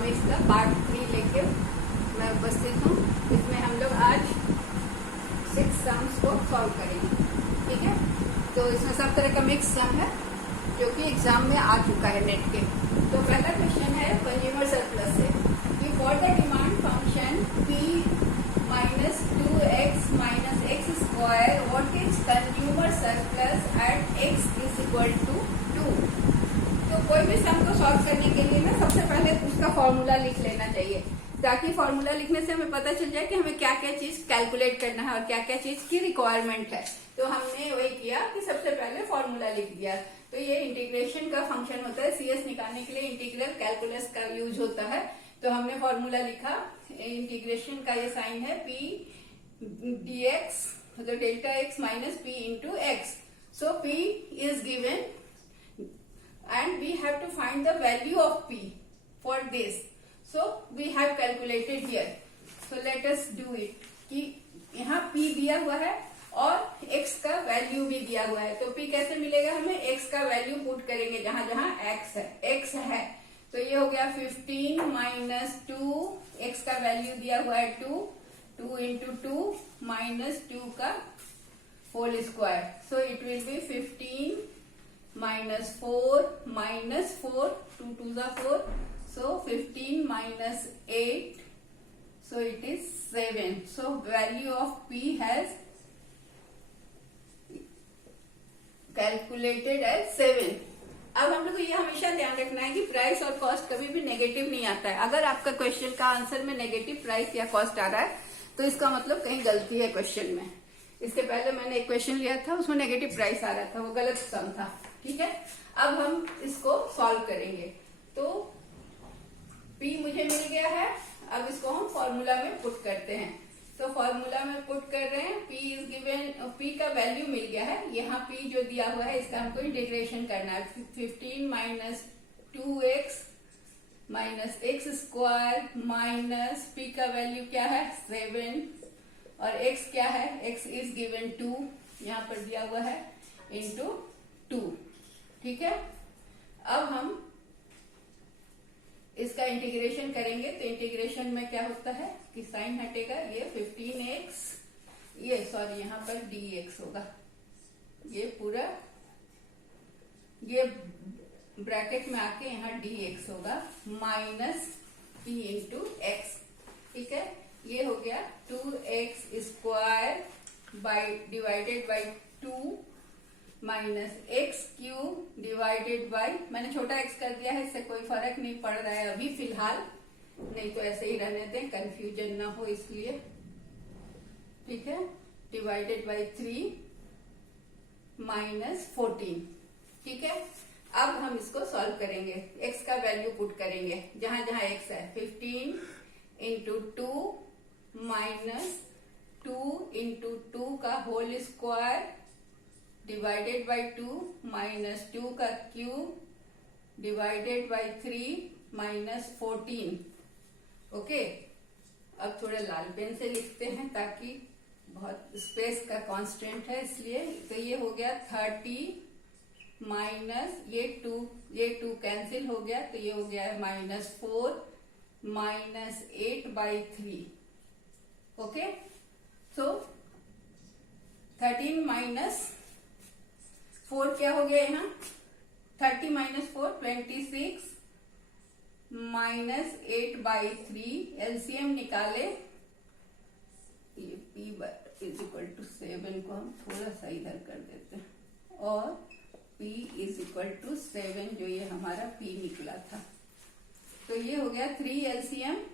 Economics का part 3 लेके मैं उपस्थित हूँ। इसमें हम लोग आज 6 सम्स को सॉल्व करेंगे। ठीक है, तो इसमें सब तरह का मिक्स सम है जो कि एग्जाम में आ चुका है नेट के। तो पहला क्वेश्चन है कंज्यूमर सरप्लस से कि for the demand function p minus 2x minus X square what is consumer surplus at x is equal to 2। तो कोई भी सम को सॉल्व करने के लिए ना सबसे पहले उसका फॉर्मूला लिख लेना चाहिए, ताकि फॉर्मूला लिखने से हमें पता चल जाए कि हमें क्या क्या चीज कैलकुलेट करना है और क्या क्या चीज की रिक्वायरमेंट है। तो हमने वही किया कि सबसे पहले फॉर्मूला लिख दिया। तो ये इंटीग्रेशन का फंक्शन होता है, सीएस निकालने के लिए इंटीग्रल कैलकुलस का यूज होता है। तो हमने फॉर्मूला लिखा, इंटीग्रेशन का ये साइन है p dx, तो delta x minus p into x. So p is given and we have to find the value of p for this. So we have calculated here. So let us do it. कि यहाँ p दिया हुआ है और x का value भी दिया हुआ है। तो p कैसे मिलेगा हमें? x का वैल्यू पुट करेंगे जहां जहां x है। तो ये हो गया 15 माइनस 2, x का वैल्यू दिया हुआ है 2 इंटू 2 माइनस 2 का whole square. So it will be 15 minus 4 minus 4, 2 2s are 4, so 15 minus 8, so it is 7. So value of p has calculated as 7. अब हम लोग को ये हमेशा ध्यान रखना है कि प्राइस और कॉस्ट कभी भी नेगेटिव नहीं आता है। अगर आपका क्वेश्चन का आंसर में नेगेटिव प्राइस या कॉस्ट आ रहा है तो इसका मतलब कहीं गलती है क्वेश्चन में। इसके पहले मैंने एक क्वेश्चन लिया था, उसमें नेगेटिव प्राइस आ रहा था, वो गलत सम था। ठीक है, अब हम इसको सॉल्व करेंगे। तो p मुझे मिल गया है, अब इसको हम फॉर्मूला में पुट करते हैं। तो फॉर्मूला में पुट कर रहे हैं, p इज गिवन, p का वैल्यू मिल गया है। यहाँ p जो दिया हुआ है इसका हमको इंटीग्रेशन करना है। 15 minus 2x minus X square minus p का वैल्यू क्या है 7 और x क्या है, x इज गिवन 2, यहाँ पर दिया हुआ है, इंटू 2। ठीक है, अब हम इसका इंटीग्रेशन करेंगे। तो इंटीग्रेशन में क्या होता है कि साइन हटेगा, ये 15x, ये सॉरी यहाँ पर dx होगा, ये पूरा ये ब्रैकेट में आके यहाँ dx होगा माइनस p इंटू एक्स। ठीक है, ये हो गया 2x square by divided by 2 minus x cube divided by, मैंने छोटा x कर दिया है, इससे कोई फर्क नहीं पड़ रहा है अभी फिलहाल, नहीं तो ऐसे ही रहने दें, कंफ्यूजन ना हो इसलिए। ठीक है, डिवाइडेड बाई 3 माइनस 14। ठीक है, अब हम इसको सॉल्व करेंगे, x का वैल्यू पुट करेंगे जहां जहां x है। 15 इंटू 2 माइनस 2 इंटू 2 का whole square divided by 2 minus 2 का cube divided by 3 minus 14। Okay, अब थोड़ा लाल पेन से लिखते हैं ताकि बहुत स्पेस का कांस्टेंट है इसलिए। तो ये हो गया 30 माइनस ये 2 कैंसिल हो गया, तो ये हो गया है minus 4 minus 8 by 3। Okay, so 13 minus 4 क्या हो गया यहाँ, 30 माइनस 4 26 माइनस 8 बाई 3। एलसीएम निकाले, ये p इज इक्वल टू 7 को हम थोड़ा सा इधर कर देते हैं और p इज इक्वल टू 7 जो ये हमारा p निकला था। तो ये हो गया 3 एलसीएम 14।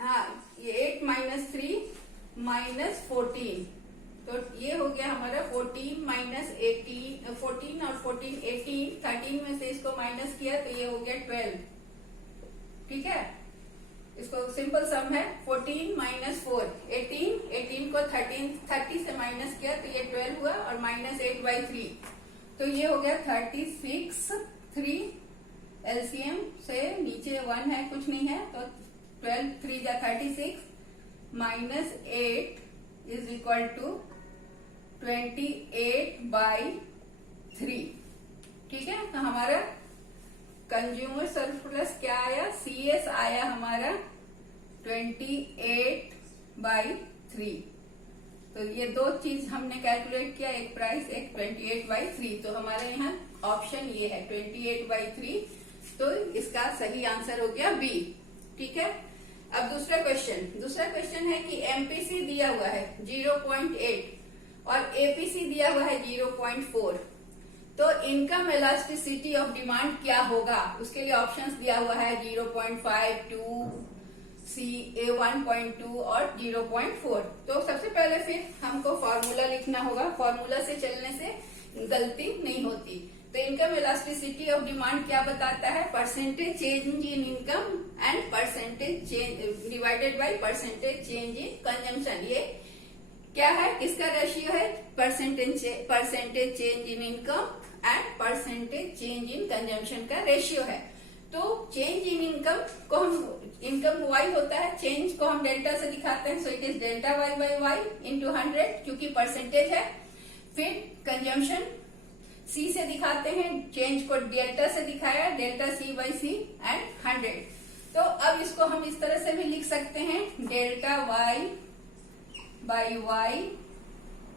हाँ, ये 8 माइनस 3 माइनस 14, तो ये हो गया हमारा 14 माइनस 18, 14 और 14 18, 13 में से इसको माइनस किया तो ये हो गया 12। ठीक है, इसको सिंपल सम है, 14 माइनस 4 18 को 30 से माइनस किया तो ये 12 हुआ और माइनस 8 बाई 3, तो ये हो गया 36। 3 एलसीएम से नीचे 1 है, कुछ नहीं है, तो 12 3 जा 36 minus 8 is equal to 28 by 3। ठीक है, तो हमारा कंज्यूमर सरप्लस क्या आया, CS आया हमारा 28/3। तो ये दो चीज हमने कैलकुलेट किया, एक प्राइस एक 28/3। तो हमारे यहाँ ऑप्शन ये है 28/3। तो इसका सही आंसर हो गया बी। ठीक है, अब दूसरा क्वेश्चन है कि एमपीसी दिया हुआ है 0.8 और एपीसी दिया हुआ है 0.4। तो इनकम इलास्टिसिटी ऑफ डिमांड क्या होगा, उसके लिए ऑप्शंस दिया हुआ है 0.5, 2, C, A1.2 और 0.4। तो सबसे पहले फिर हमको फॉर्मूला लिखना होगा, फॉर्मूला से चलने से गलती नहीं होती। तो इनकम इलास्टिसिटी ऑफ डिमांड क्या बताता है, percentage change in income and percentage change divided by percentage change in consumption. ये क्या है, किसका रेशियो है, percentage change in income and percentage change in consumption का रेशियो है। तो चेंज इन इनकम को हम, इनकम वाई होता है, चेंज को हम डेल्टा से दिखाते हैं, so it is delta Y by Y into 100 क्योंकि परसेंटेज है। फिर कंजम्पशन सी से दिखाते हैं, चेंज को डेल्टा से दिखाया, delta C by C and 100। तो अब इसको हम इस तरह से भी लिख सकते हैं, delta Y by Y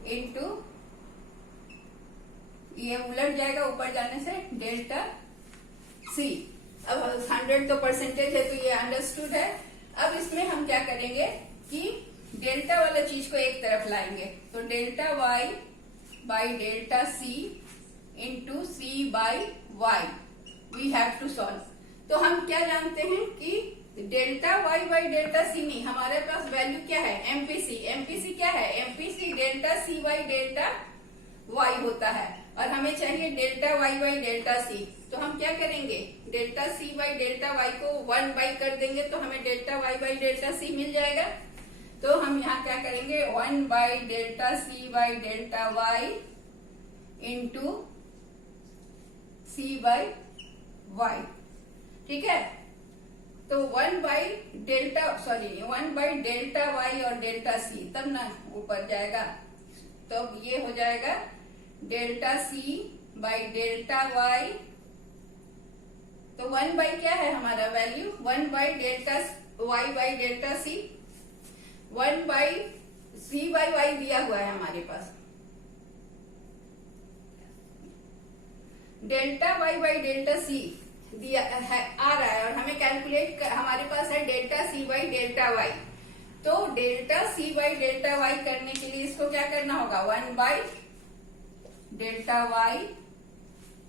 into, ये उलट जाएगा ऊपर जाने से, डेल्टा सी। अब 100 तो परसेंटेज है, तो ये अंडरस्टूड है। अब इसमें हम क्या करेंगे कि डेल्टा वाला चीज को एक तरफ लाएंगे, तो delta Y by delta C into C by Y we have to solve. तो हम क्या जानते हैं कि delta Y by delta C नहीं, हमारे पास वैल्यू क्या है, एमपीसी। एमपीसी क्या है, MPC delta C by delta Y होता है, और हमें चाहिए delta Y by delta C. तो हम क्या करेंगे, delta C by delta Y को 1 बाई कर देंगे, तो हमें delta Y by delta C मिल जाएगा। तो हम यहाँ क्या करेंगे, 1 by delta C by delta Y into C by Y. ठीक है, तो 1 बाई डेल्टा वाई और डेल्टा सी, तब ना ऊपर जाएगा, तो ये हो जाएगा delta C by delta Y. तो 1 बाई क्या है हमारा value, 1 by delta Y by delta C, 1 by C by Y दिया हुआ है हमारे पास, delta Y by delta C दिया है आ रहा है, और हमें कैलकुलेट हमारे पास है delta C by delta Y. तो delta C by delta Y करने के लिए इसको क्या करना होगा, 1 by delta Y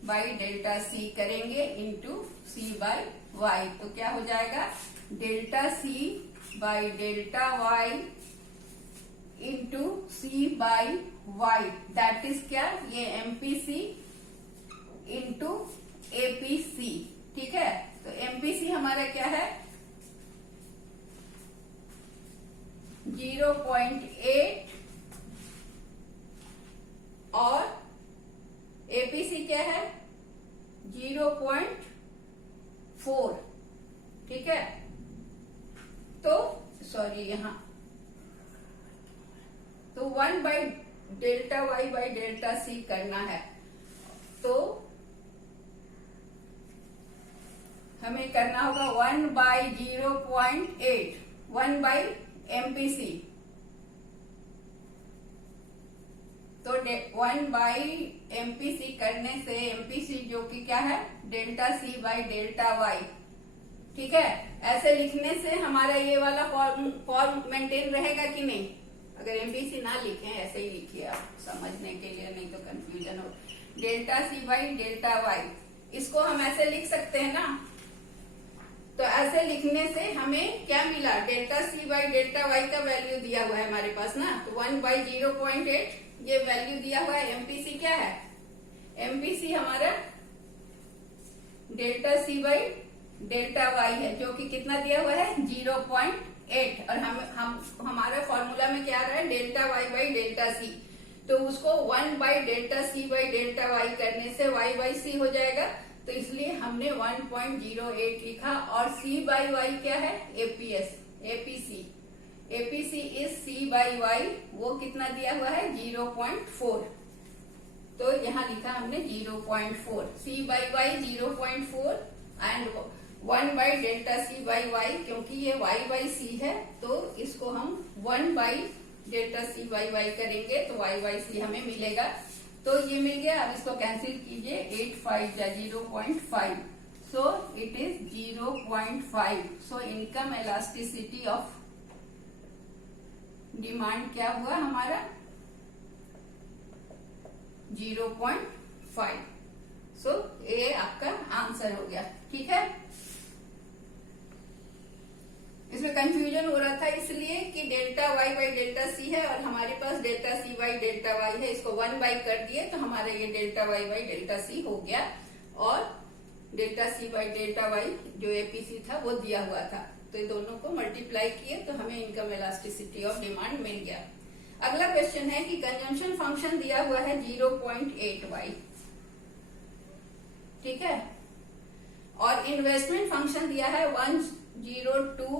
by delta C करेंगे इंटू सी बाई वाई। तो क्या हो जाएगा, delta C by delta Y into C by Y, that is क्या, ये एमपीसी इंटू एपीसी। ठीक है, तो एमपीसी हमारा क्या है 0.8 और एपीसी क्या है 0.4। ठीक है, तो सॉरी यहाँ तो 1 by delta Y by delta C करना है, तो हमें करना होगा 1 बाई 0.8, 1 बाई एमपीसी। तो 1 बाई एमपीसी करने से, एमपीसी जो कि क्या है delta C by delta Y. ठीक है, ऐसे लिखने से हमारा ये वाला फॉर्म मेंटेन रहेगा कि नहीं। अगर एमपीसी ना लिखें, ऐसे ही लिखिए आप समझने के लिए, नहीं तो कंफ्यूजन हो। Delta C by delta Y, इसको हम ऐसे लिख सकते हैं ना। तो ऐसे लिखने से हमें क्या मिला, delta C by delta Y का वैल्यू दिया हुआ है हमारे पास ना, तो 1 बाई 0.8 ये वैल्यू दिया हुआ है। एमपीसी क्या है, एमपीसी हमारा delta C by delta Y है, जो कि कितना दिया हुआ है 0.8, और हम हमारा फॉर्मूला में क्या आ रहा है delta Y by delta C. तो उसको 1 by delta C by delta Y करने से वाई बाई सी हो जाएगा, तो इसलिए हमने 1.08 लिखा। और सी बाई वाई क्या है APC, APC is C by Y, वो कितना दिया हुआ है 0.4। तो यहाँ लिखा हमने 0.4, C by Y 0.4 and 1 by delta C by Y, क्योंकि ये y बाई सी है तो इसको हम 1 by delta C by Y करेंगे तो y बाई सी हमें मिलेगा। तो ये मिल गया। अब इसको कैंसिल कीजिए, 8 5 जा 0.5, सो it is 0.5। So income elasticity of demand क्या हुआ हमारा 0.5। सो ये आपका आंसर हो गया। ठीक है, इसमें कंफ्यूजन हो रहा था इसलिए कि delta Y by delta C है और हमारे पास delta C by delta Y है, इसको 1 बाई कर दिए तो हमारा ये delta Y by delta C हो गया और delta C by delta Y जो एपीसी था वो दिया हुआ था, तो ये दोनों को मल्टीप्लाई किए तो हमें इनकम इलास्टिसिटी ऑफ डिमांड मिल गया। अगला क्वेश्चन है कि कंजम्पशन फंक्शन दिया हुआ है 0.8y, ठीक है, और इन्वेस्टमेंट फंक्शन दिया है 102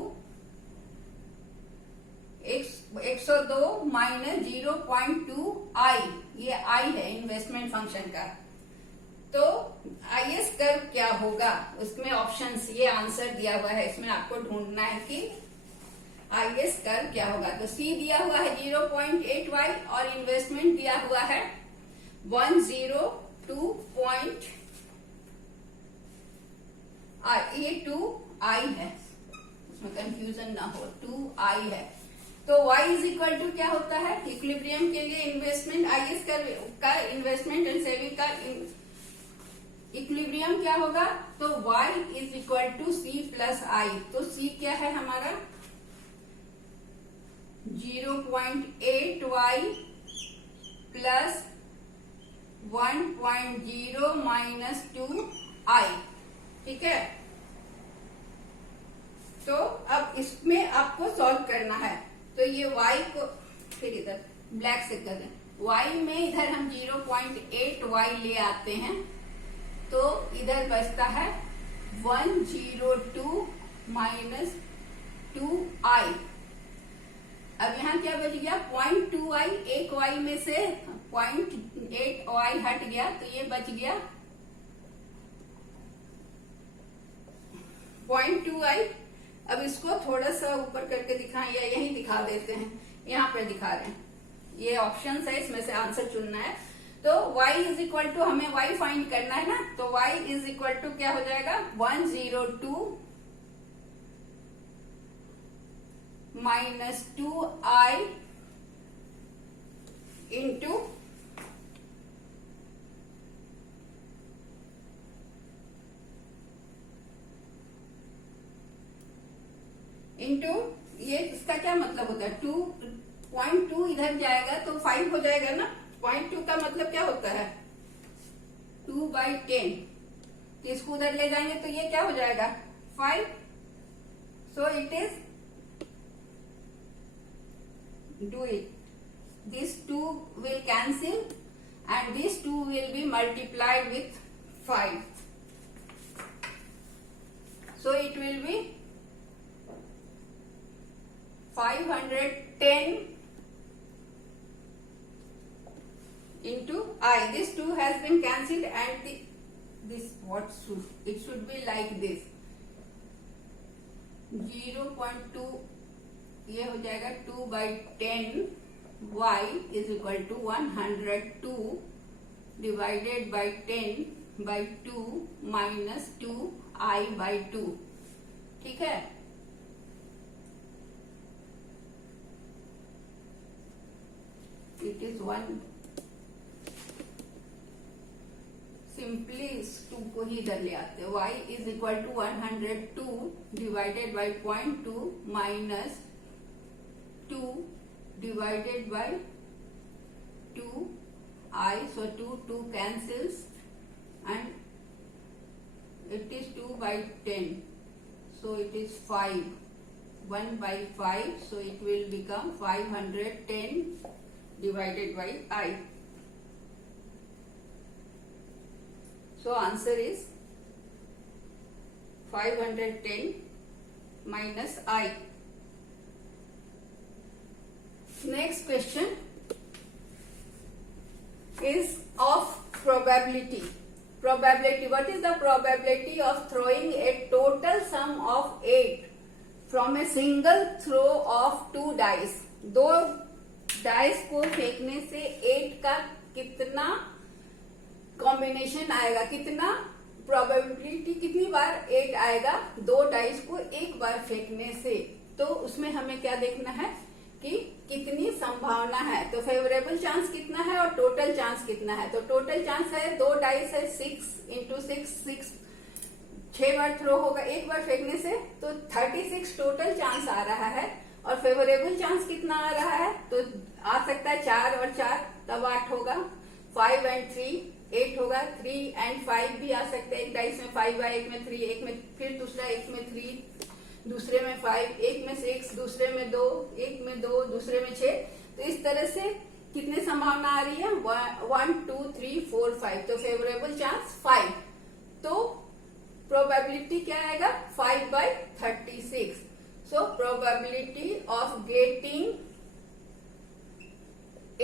102 माइनस 0.2i, ये i है इन्वेस्टमेंट फंक्शन का। तो आईएस कर्व क्या होगा, उसमें ऑप्शंस ये आंसर दिया हुआ है, इसमें आपको ढूंढना है कि आईएस कर्व क्या होगा। तो सी दिया हुआ है 0.8y और इन्वेस्टमेंट दिया हुआ है 102 पॉइंट, ये 2i है, उसमें कंफ्यूजन ना हो, 2i है। तो y इज इक्वल टू क्या होता है, इक्विलिब्रियम के लिए इन्वेस्टमेंट आईएस का इन्वेस्टमेंट एंड सेविंग का इक्विलिब्रियम क्या होगा, तो y is equal to c plus I. तो c क्या है हमारा 0.8y प्लस 1.0 माइनस 2i, ठीक है। तो अब इसमें आपको सॉल्व करना है, तो ये y को फिर इधर ब्लैक से कर दें, y में इधर हम 0.8y ले आते हैं तो इधर बचता है 102 माइनस 2i। अब यहाँ क्या बच गया 0.2i, एक y में से 0.8y हट गया तो ये बच गया 0.2i। अब इसको थोड़ा सा ऊपर करके दिखाएं या यहीं दिखा देते हैं, यहाँ पे दिखा रहे हैं, ये ऑप्शंस है, इसमें से आंसर चुनना है। तो y इज इक्वल टू हमें y फाइंड करना है ना, तो y इज इक्वल टू क्या हो जाएगा 102 माइनस 2i इंटू ये इसका क्या मतलब होता है 2.2 इधर जाएगा तो 5 हो जाएगा ना, 0.2 का मतलब क्या होता है 2/10, तो इसको उधर ले जाएंगे तो ये क्या हो जाएगा 5। सो it is do it, this 2 will cancel and this 2 will be multiplied with 5, so it will be 510 into I. This 2 has been cancelled and this what should, it should be like this 0.2, ये हो जाएगा 2/10 y is equal to 102 divided by 10/2 minus 2i/2, ठीक है। It is 1, simply इस 2 को ही इधर ले आते हैं, y is equal to 102 divided by 0.2 minus 2 divided by 2i, so 2 cancels and it is 2/10, so it is 5, 1/5, so it will become 510 divided by I. So answer is 510 minus I. Next question is of probability. Probability. What is the probability of throwing a total sum of 8 from a single throw of 2 dice? दो dice को फेंकने से 8 का कितना combination आएगा, कितना probability, कितनी बार 8 आएगा दो डाइस को एक बार फेंकने से? तो उसमें हमें क्या देखना है कि कितनी संभावना है। तो फेवरेबल चांस कितना है और टोटल चांस कितना है? तो टोटल चांस है, दो डाइस है, 6 इंटू 6 6 बार थ्रो होगा एक बार फेंकने से, तो 36 टोटल चांस आ रहा है। और फेवरेबल चांस कितना आ रहा है? तो आ सकता है 4 और 4 तब 8 होगा, 5 एंड 3 8 होगा, 3 एंड 5 भी आ सकते हैं। एक डाइस में 5 है, एक में 3, एक में फिर दूसरा, एक में 3, दूसरे में 5, एक में 6, दूसरे में 2, एक में 2, दूसरे में 6। तो इस तरह से कितने संभावना आ रही है? 1 2 3 4 5। तो फेवरेबल चांस 5। तो प्रोबेबिलिटी क्या आएगा? 5/36। So probability of getting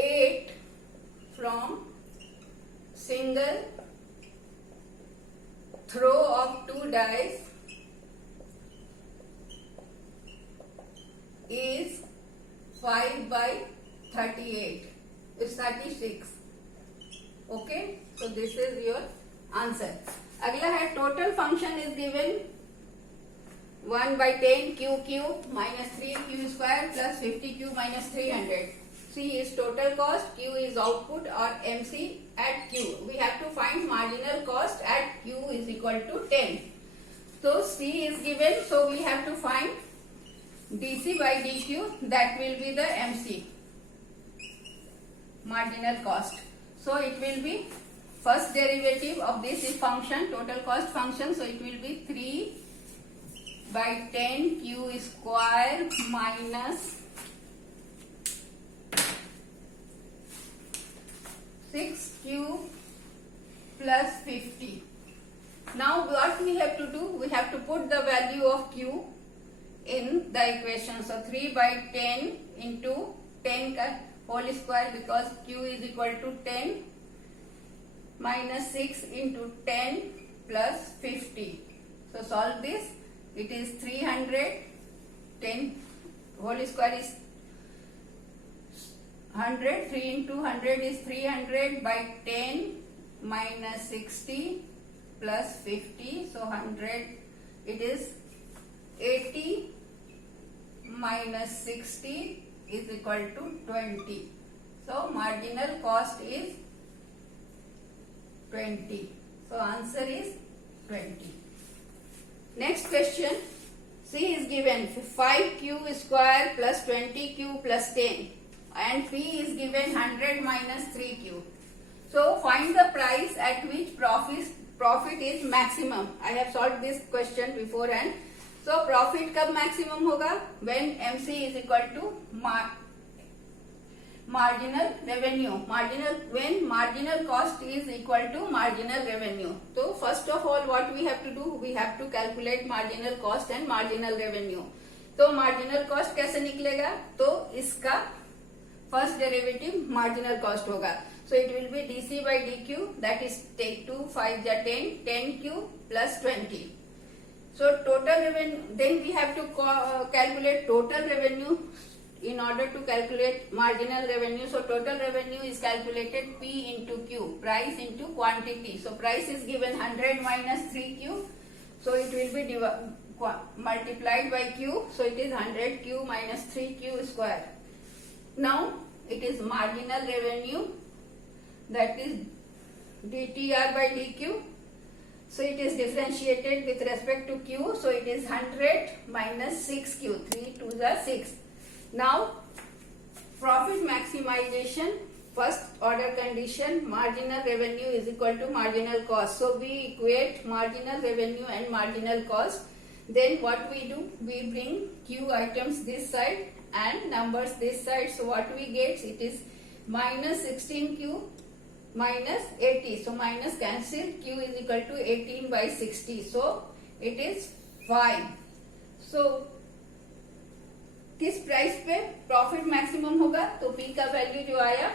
8 from single throw of 2 dice is 5/38. It's 36. Okay, so this is your answer. अगला है total function is given 1/10 q cube minus 3q square plus 50q minus 300. C is total cost, q is output or MC at q. We have to find marginal cost at q is equal to 10. So C is given, so we have to find dc by dq, that will be the MC, marginal cost. So it will be first derivative of this function, total cost function, so it will be 3/10 q square minus 6q plus 50. Now what we have to do? We have to put the value of q in the equation. So 3/10 into 10 का whole square, because q is equal to 10 minus 6 into 10 plus 50. So solve this. It is 300. 10 whole square is 100. 3 into 100 is 300 by 10 minus 60 plus 50. So 100. It is 80 minus 60 is equal to 20. So marginal cost is 20. So answer is 20. Next question. C is given 5q square plus 20q plus 10 and P is given 100 minus 3q. So find the price at which profit is maximum. I have solved this question beforehand. So profit कब maximum होगा? When MC is equal to marginal revenue. When marginal cost is equal to marginal revenue. So first of all what we have to do? We have to calculate marginal cost and marginal revenue. तो marginal cost कैसे निकलेगा? तो इसका first derivative marginal cost होगा. So it will be dc by dq, that is take 2 5 ja 10, 10q plus 20. So total revenue, then we have to calculate total revenue in order to calculate marginal revenue. So total revenue is calculated P into Q, price into quantity. So price is given 100 minus 3Q. So it will be multiplied by Q. So it is 100Q minus 3Q square. Now it is marginal revenue, that is dTR by dQ. So it is differentiated with respect to q. So it is 100 minus 6q. 3 2s are 6. Now profit maximization, first order condition, marginal revenue is equal to marginal cost. So we equate marginal revenue and marginal cost. Then what we do? We bring q items this side and numbers this side. So what we get? It is minus 16q minus 80. So minus cancel, q is equal to 18/60. So it is 5. So किस price पे profit maximum होगा? तो P का value जो आया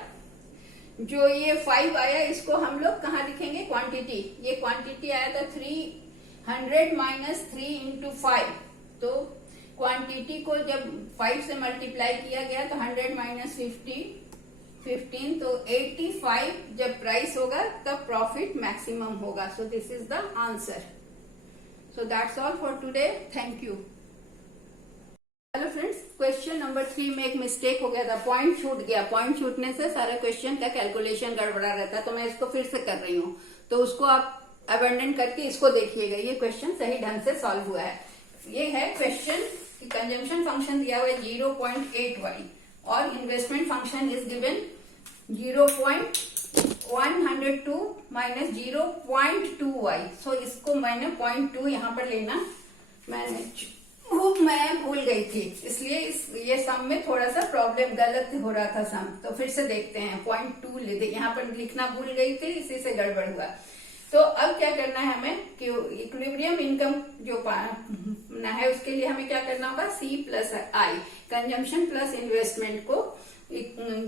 जो ये 5 आया इसको हम लोग कहाँ लिखेंगे, क्वांटिटी। ये क्वांटिटी आया था 300 माइनस 3 इंटू 5। तो क्वांटिटी को जब 5 से मल्टीप्लाई किया गया तो 100 माइनस 15, तो 85 जब प्राइस होगा तब प्रॉफिट मैक्सिमम होगा। So this is the answer. So that's all for today, thank you. Hello friends, question number 3 में एक मिस्टेक हो गया था, पॉइंट छूट गया। पॉइंट छूटने से सारा क्वेश्चन का कैलकुलेशन गड़बड़ा रहता है, तो मैं इसको फिर से कर रही हूँ। तो उसको आप अबेंडन करके इसको देखिएगा, ये क्वेश्चन सही ढंग से सॉल्व हुआ है। ये है क्वेश्चन, कंजम्पशन फंक्शन दिया हुआ है 0.8y और investment function is given 0.102 minus 0.2y। सो इसको मैंने 0.2 यहाँ पर लेना, मैं भूल गई थी, इसलिए ये सम में थोड़ा सा प्रॉब्लम गलत हो रहा था सम। तो फिर से देखते हैं, 0.2 लेते, यहाँ पर लिखना भूल गई थी, इसी से गड़बड़ हुआ। तो अब क्या करना है हमें कि इक्विलिब्रियम इनकम जो पाना है उसके लिए हमें क्या करना होगा, C plus I, consumption plus investment को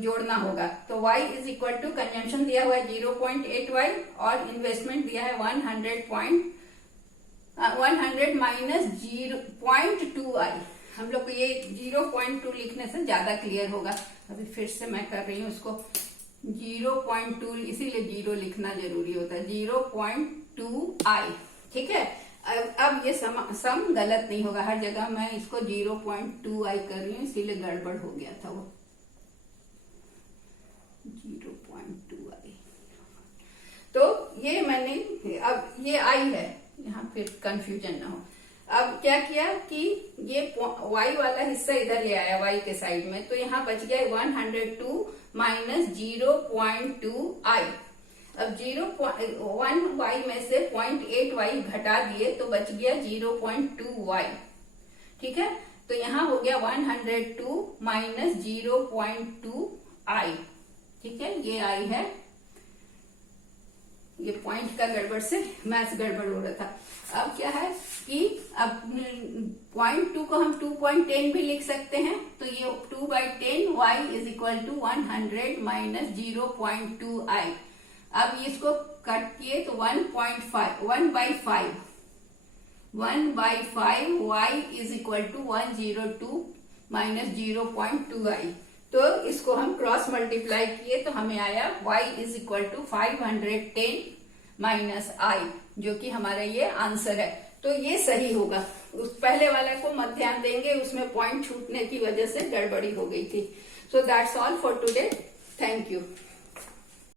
जोड़ना होगा। तो y is equal to, consumption दिया हुआ है 0.8y और इन्वेस्टमेंट दिया है 100 माइनस 0.2y। हम लोग को ये 0.2 लिखने से ज्यादा क्लियर होगा। अभी फिर से मैं कर रही हूँ उसको 0.2, इसीलिए 0 लिखना जरूरी होता है, 0.2i। ठीक है, अब ये सम गलत नहीं होगा, हर जगह मैं इसको 0.2i कर रही हूँ, इसीलिए गड़बड़ हो गया था वो 0.2i। तो ये मैंने, अब ये i है, यहाँ फिर कंफ्यूजन ना हो। अब क्या किया कि ये y वाला हिस्सा इधर ले आया y के साइड में, तो यहाँ बच गया 102 माइनस 0.2i। अब 1y में से 0.8y घटा दिए तो बच गया 0.2y। ठीक है, तो यहाँ हो गया 102 माइनस 0.2i। ठीक है, ये i है, ये पॉइंट का गड़बड़ से मैथ्स गड़बड़ हो रहा था। अब क्या है कि अब 0.2 को हम 2.10 भी लिख सकते हैं, तो ये 2/10 y is equal to 100 minus 0.2i। अब इसको कट किए तो 1/5 y is equal to 102 minus 0.2i। तो इसको हम क्रॉस मल्टीप्लाई किए तो हमें आया y is equal to 510 minus i, जो कि हमारा ये आंसर है। तो ये सही होगा, उस पहले वाले को मत ध्यान देंगे, उसमें पॉइंट छूटने की वजह से गड़बड़ी हो गई थी। So that's all for today, thank you.